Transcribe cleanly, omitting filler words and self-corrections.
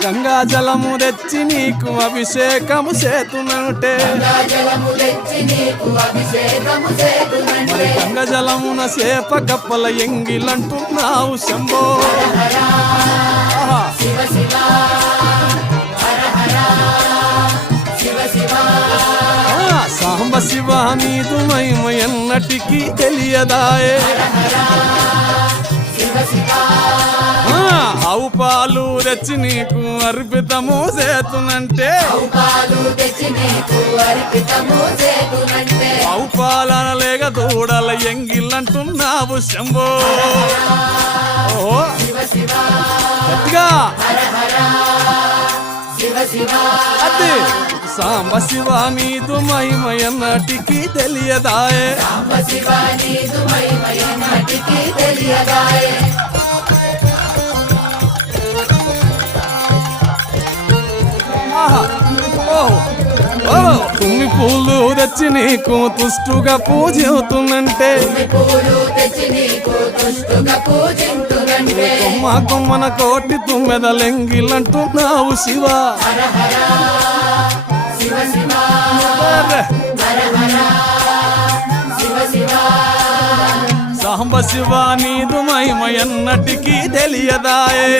గంగా జలము తెచ్చి నీకు అభిషేకము చేతునంటే మరి గంగా జలమున సేప కప్పల ఎంగిలంటున్నావు శంభో సాంబ శివ నీదు మహిమ ఎన్నటికీ తెలియదాయే ఆవు పాలు తెచ్చి నీకు అర్పితము చేతునంటే ఆవు పాలన లేక దూడల ఎంగిల్లంటున్నావు శంభో ఓహో గట్టిగా అదే సాంబ శివ నీదు మహిమ ఎన్నటికీ తెలియదాయే తుమ్మి పూలు తెచ్చి నీకు తుష్టుగా పూజవుతున్నంటే కొమ్మ కొమ్మన కోటి తుమ్మెదలెంగిలంటున్నావు శివ సాంబ శివ నీదు మహిమ ఎన్నటికీ తెలియదాయే